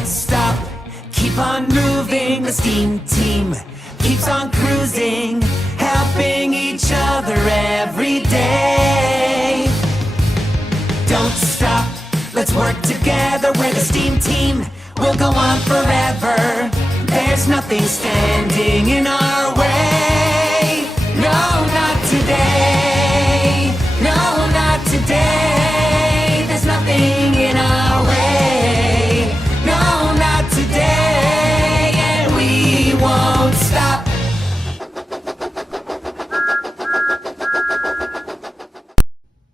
Don't stop, keep on moving. The steam team keeps on cruising, helping each other every day. Don't stop, let's work together. We're the steam team, we'll go on forever. There's nothing standing in our way. No, not today. No, not today. There's nothing in our way. No, not today. And we won't stop.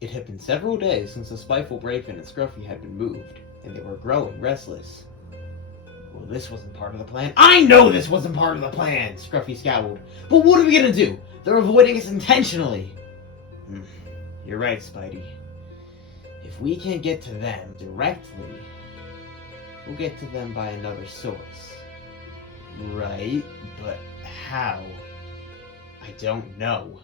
It had been several days since the Spiteful Braven and Scruffy had been moved, and they were growing restless. Well, this wasn't part of the plan. I know this wasn't part of the plan! Scruffy scowled. But what are we gonna do? They're avoiding us intentionally! You're right, Spidey. If we can't get to them directly, we'll get to them by another source. Right? But how? I don't know.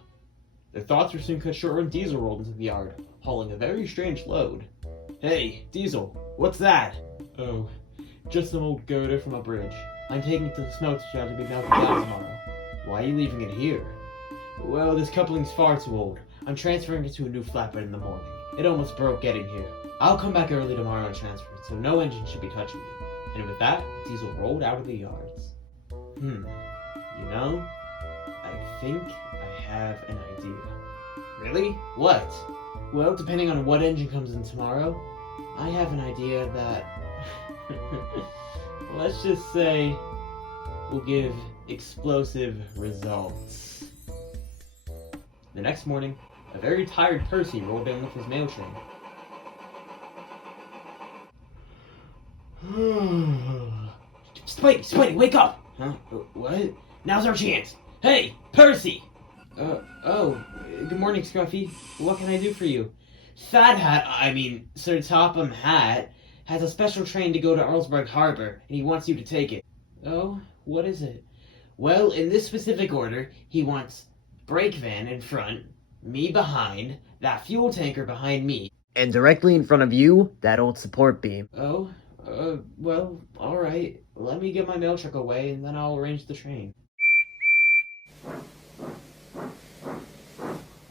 Their thoughts were soon cut short when Diesel rolled into the yard, hauling a very strange load. Hey, Diesel, what's that? Oh, just some old girder from a bridge. I'm taking it to the smelter shop to be melted down tomorrow. Why are you leaving it here? Well, this coupling's far too old. I'm transferring it to a new flatbed in the morning. It almost broke getting here. I'll come back early tomorrow and transfer it, so no engine should be touching it. And with that, Diesel rolled out of the yards. You know, I think I have an idea. Really? What? Well, depending on what engine comes in tomorrow, I have an idea that, let's just say, will give explosive results. The next morning, a very tired Percy rolled in with his mail train. Spidey, wake up! Huh? What? Now's our chance! Hey, Percy! Good morning, Scruffy. What can I do for you? Sir Topham Hat, has a special train to go to Arlsburg Harbor, and he wants you to take it. Oh, what is it? Well, in this specific order, he wants brake van in front, me behind, that fuel tanker behind me, and directly in front of you, that old support beam. Oh, well, alright. Let me get my mail truck away, and then I'll arrange the train.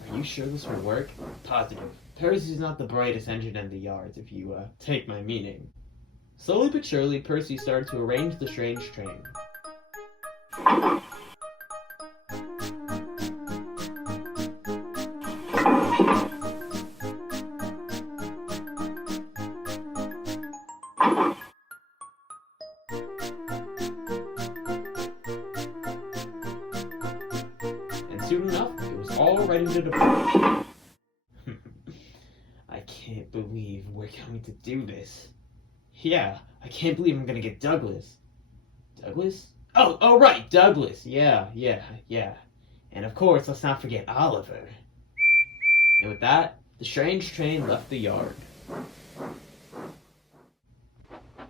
Are you sure this will work? Positive. Percy's not the brightest engine in the yards, if you, take my meaning. Slowly but surely, Percy started to arrange the strange train. And soon enough, it was all ready to depart. I can't believe we're going to do this. Yeah, I can't believe I'm gonna get Douglas. Douglas? Oh, right, Douglas. Yeah. And of course, let's not forget Oliver. And with that, the strange train left the yard.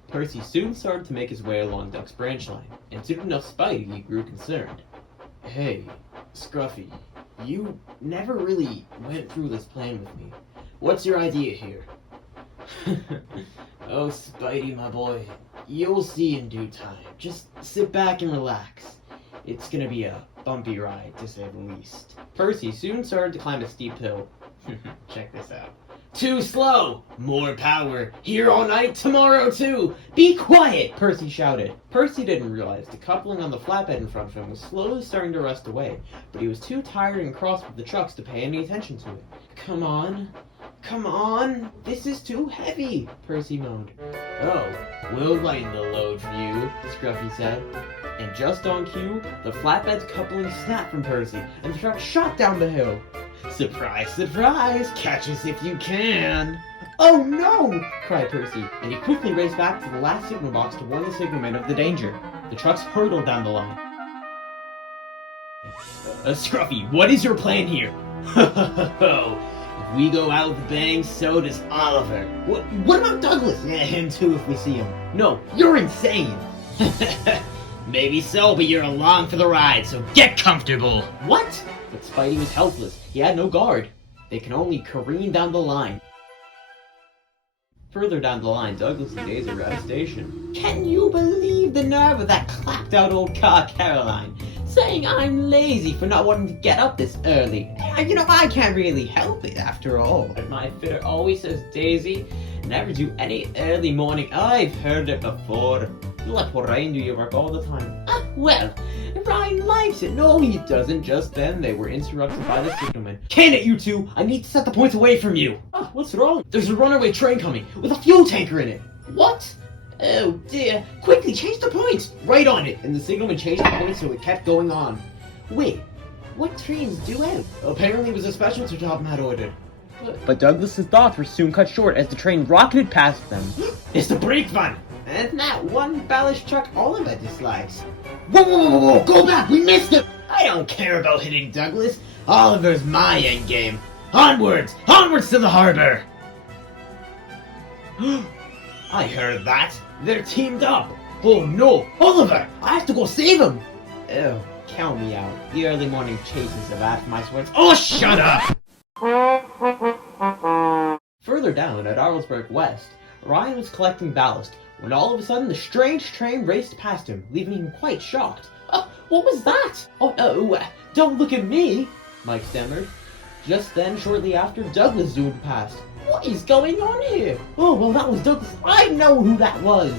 Percy soon started to make his way along Duck's branch line, and soon enough Spidey grew concerned. Hey, Scruffy, you never really went through this plan with me. What's your idea here? Oh, Spidey, my boy, you'll see in due time. Just sit back and relax. It's gonna be a bumpy ride, to say the least. Percy soon started to climb a steep hill. Check this out. Too slow! More power! Here all night, tomorrow too! Be quiet! Percy shouted. Percy didn't realize the coupling on the flatbed in front of him was slowly starting to rust away, but he was too tired and cross with the trucks to pay any attention to it. Come on! This is too heavy! Percy moaned. Oh, we'll lighten the load for you, Scruffy said. And just on cue, the flatbed's coupling snapped from Percy, and the truck shot down the hill. Surprise, surprise! Catch us if you can! Oh no! Cried Percy, and he quickly raced back to the last signal box to warn the signalman of the danger. The trucks hurtled down the line. Scruffy, what is your plan here? If we go out with a bang, so does Oliver. What about Douglas? Yeah, him too if we see him. No, you're insane! Maybe so, but you're along for the ride, so get comfortable! What? But Spidey was helpless. He had no guard. They can only careen down the line. Further down the line, Douglas and Daisy are at a station. Can you believe the nerve of that clapped out old car Caroline, saying I'm lazy for not wanting to get up this early? You know, I can't really help it after all. But my fitter always says, Daisy, never do any early morning. I've heard it before. You let Ryan do your work all the time. Well, Ryan likes it. No, he doesn't. Just then, they were interrupted by the signalman. Can it, you two? I need to set the points away from you. Oh, what's wrong? There's a runaway train coming with a fuel tanker in it. What? Oh dear. Quickly, change the points. Right on it. And the signalman changed the points so it kept going on. Wait, what trains due out? Apparently it was a special Topham had ordered. But Douglas's thoughts were soon cut short as the train rocketed past them. It's the brake van! And that one ballast truck Oliver dislikes. Whoa, go back, we missed him! I don't care about hitting Douglas. Oliver's my endgame. Onwards to the harbor! I heard that. They're teamed up. Oh no, Oliver, I have to go save him. Oh, count me out. The early morning chases have asked my sweats. Oh, shut up! Further down at Arlesburg West, Ryan was collecting ballast when all of a sudden the strange train raced past him, leaving him quite shocked. What was that? Don't look at me, Mike stammered. Just then, shortly after, Douglas zoomed past. What is going on here? Oh, well, that was Douglas. I know who that was.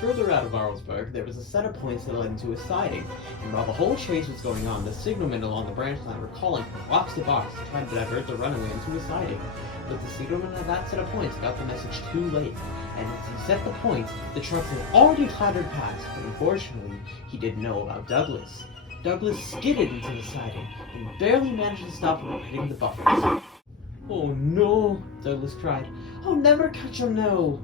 Further out of Arlesburg, there was a set of points that led into a siding, and while the whole chase was going on, the signalmen along the branch line were calling from box to box to try to divert the runaway into a siding. But the signalman at that set of points got the message too late, and as he set the points, the trucks had already clattered past, but unfortunately, he didn't know about Douglas. Douglas skidded into the siding, and barely managed to stop him from hitting the buffers. Oh no, Douglas cried. I'll never catch him now.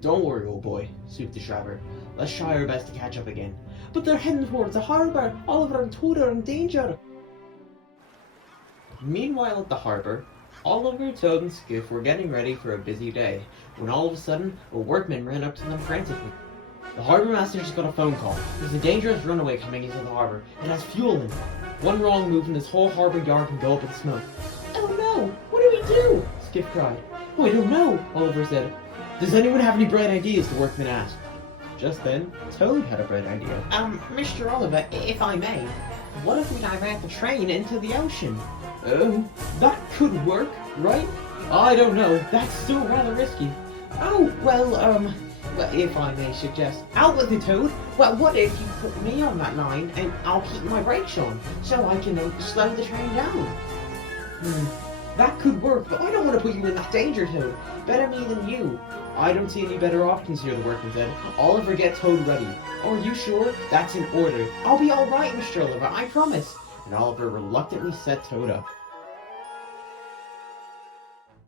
Don't worry, old boy, soothed the driver. Let's try our best to catch up again. But they're heading towards the harbor. Oliver and Toad are in danger. Meanwhile at the harbor, Oliver, Toad, and Skiff were getting ready for a busy day, when all of a sudden, a workman ran up to them frantically. The harbor master just got a phone call. There's a dangerous runaway coming into the harbor. It has fuel in it. One wrong move and this whole harbor yard can go up in smoke. Oh no! What do we do? Skiff cried. Oh, I don't know, Oliver said. Does anyone have any bright ideas? The workman asked. Just then, Toad had a bright idea. Mr. Oliver, if I may, what if we divert the train into the ocean? Oh, that could work, right? I don't know. That's still rather risky. Oh, well, if I may suggest. Out with it, Toad. Well, what if you put me on that line and I'll keep my brakes on so I can slow the train down? That could work, but I don't want to put you in that danger, Toad. Better me than you. I don't see any better options here, the workman said. Oliver, get Toad ready. Are you sure? That's in order. I'll be alright, Mr. Oliver, I promise. And Oliver reluctantly set Toad up.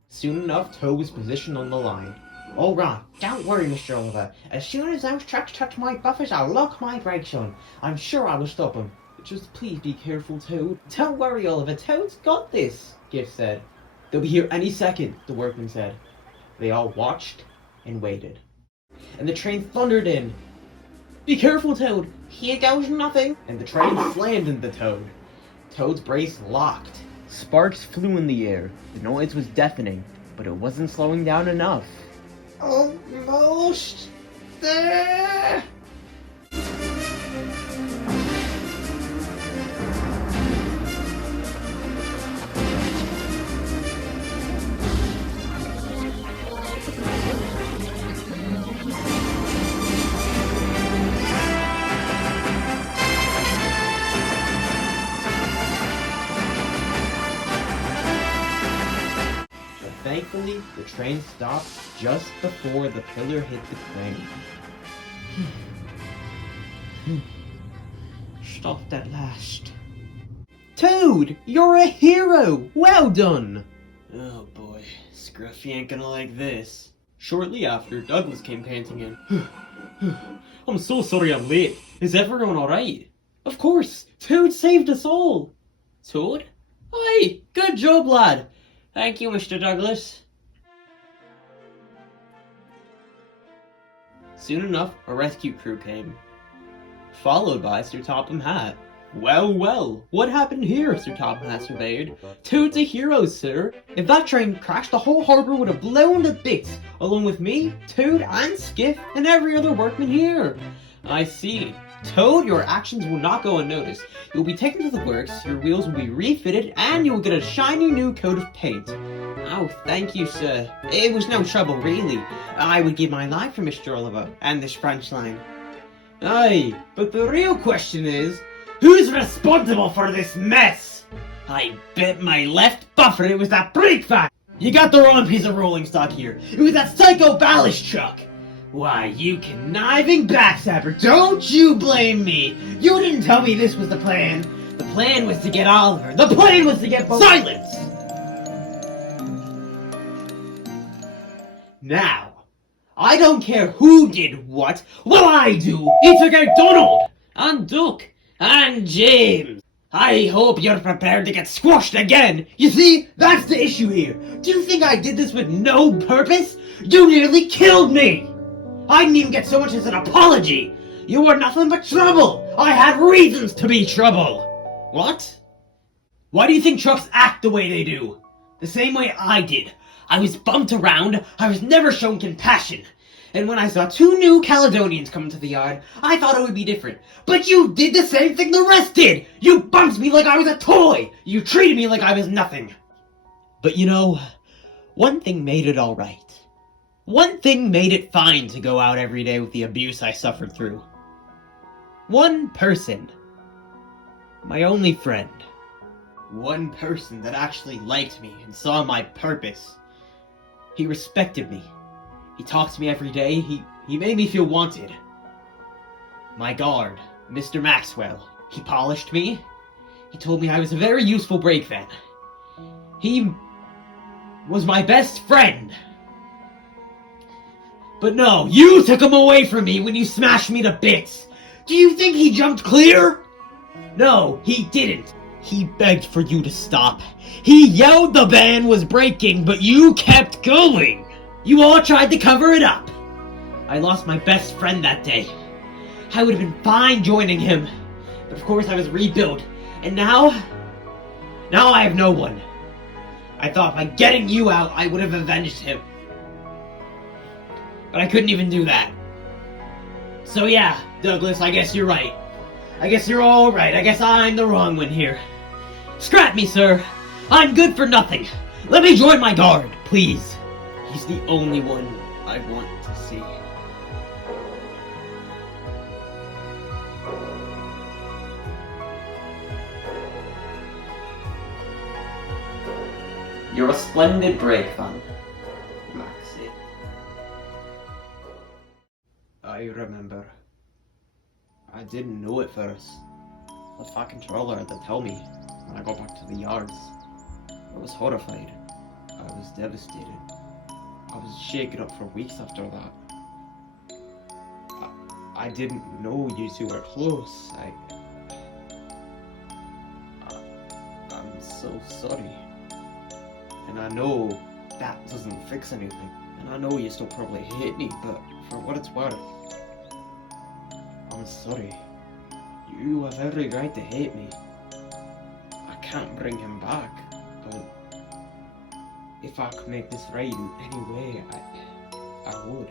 Soon enough, Toad was positioned on the line. All right, don't worry, Mr. Oliver. As soon as those trucks touch my buffers, I'll lock my brakes on. I'm sure I will stop them. Just please be careful, Toad. Don't worry, Oliver. Toad's got this, Giff said. They'll be here any second, the workman said. They all watched and waited. And the train thundered in. Be careful, Toad. Here goes nothing. And the train slammed into Toad. Toad's brace locked. Sparks flew in the air. The noise was deafening, but it wasn't slowing down enough. Almost there! Thankfully, the train stopped just before the pillar hit the crane. Stopped at last. Toad, you're a hero! Well done! Oh boy, Scruffy ain't gonna like this. Shortly after, Douglas came panting in. I'm so sorry I'm late. Is everyone alright? Of course! Toad saved us all! Toad? Aye, good job, lad! Thank you, Mr. Douglas. Soon enough, a rescue crew came, followed by Sir Topham Hatt. Well, what happened here? Sir Topmaster surveyed. Toad's a hero, sir. If that train crashed, the whole harbor would have blown to bits, along with me, Toad, and Skiff, and every other workman here. I see. Toad, your actions will not go unnoticed. You will be taken to the works, your wheels will be refitted, and you will get a shiny new coat of paint. Oh, thank you, sir. It was no trouble, really. I would give my life for Mr. Oliver and this French line. Aye, but the real question is, who's responsible for this mess? I bet my left buffer it was that brake van! You got the wrong piece of rolling stock here. It was that psycho ballast truck! Why, you conniving backstabber, don't you blame me! You didn't tell me this was the plan! The plan was to get Oliver. The plan was to get both— Silence! Now, I don't care who did what I do! He took out Donald! And Duck! And James! I hope you're prepared to get squashed again! You see, that's the issue here! Do you think I did this with no purpose? You nearly killed me! I didn't even get so much as an apology! You were nothing but trouble! I had reasons to be trouble! What? Why do you think trucks act the way they do? The same way I did. I was bumped around, I was never shown compassion. And when I saw 2 new Caledonians come into the yard, I thought it would be different. But you did the same thing the rest did! You bumped me like I was a toy! You treated me like I was nothing! But you know, one thing made it alright. One thing made it fine to go out every day with the abuse I suffered through. One person. My only friend. One person that actually liked me and saw my purpose. He respected me. He talked to me every day. He made me feel wanted. My guard, Mr. Maxwell. He polished me. He told me I was a very useful brake van. He was my best friend. But no, you took him away from me when you smashed me to bits. Do you think he jumped clear? No, he didn't. He begged for you to stop. He yelled the van was breaking, but you kept going. You all tried to cover it up. I lost my best friend that day. I would have been fine joining him. But of course I was rebuilt. And now I have no one. I thought by getting you out, I would have avenged him. But I couldn't even do that. So yeah, Douglas, I guess you're right. I guess you're all right. I guess I'm the wrong one here. Scrap me, sir. I'm good for nothing. Let me join my guard, please. He's the only one I want to see. You're a splendid brake van, Maxie. I remember. I didn't know at first. The fat controller had to tell me when I got back to the yards. I was horrified. I was devastated. I was shaken up for weeks after that. I didn't know you two were close. I'm so sorry. And I know that doesn't fix anything. And I know you still probably hate me, but for what it's worth, I'm sorry. You have every right to hate me. I can't bring him back, but if I could make this right in any way, I would.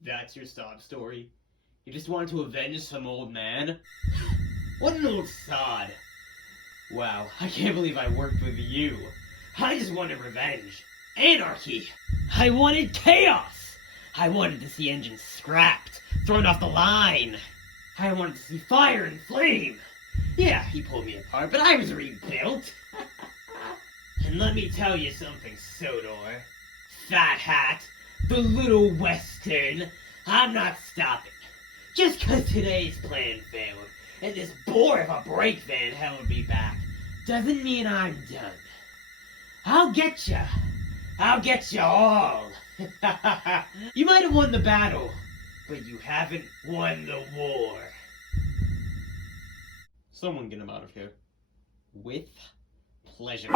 That's your sob story? You just wanted to avenge some old man? What an old sod! Wow, I can't believe I worked with you. I just wanted revenge. Anarchy! I wanted chaos! I wanted to see engines scrapped, thrown off the line. I wanted to see fire and flame. Yeah, he pulled me apart, but I was rebuilt. And let me tell you something, Sodor. Fat Hat, the little Western, I'm not stopping. Just 'cause today's plan failed, and this bore of a brake van held me back, doesn't mean I'm done. I'll get ya. I'll get ya all. You might have won the battle, but you haven't won the war. Someone get him out of here. With pleasure.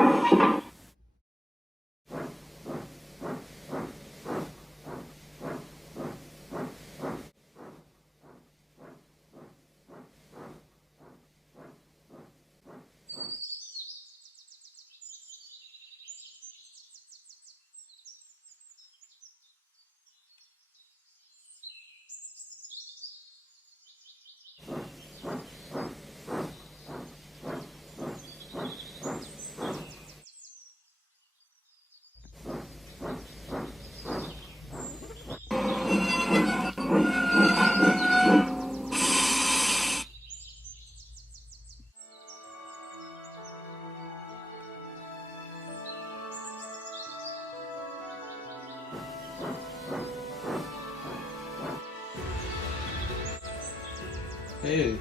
Hey.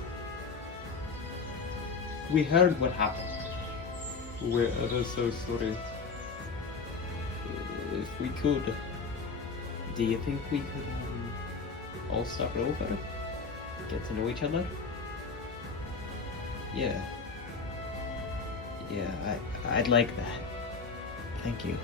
We heard what happened. We're ever so sorry. If we could, do you think we could all start over? Get to know each other? Yeah. Yeah, I'd like that. Thank you.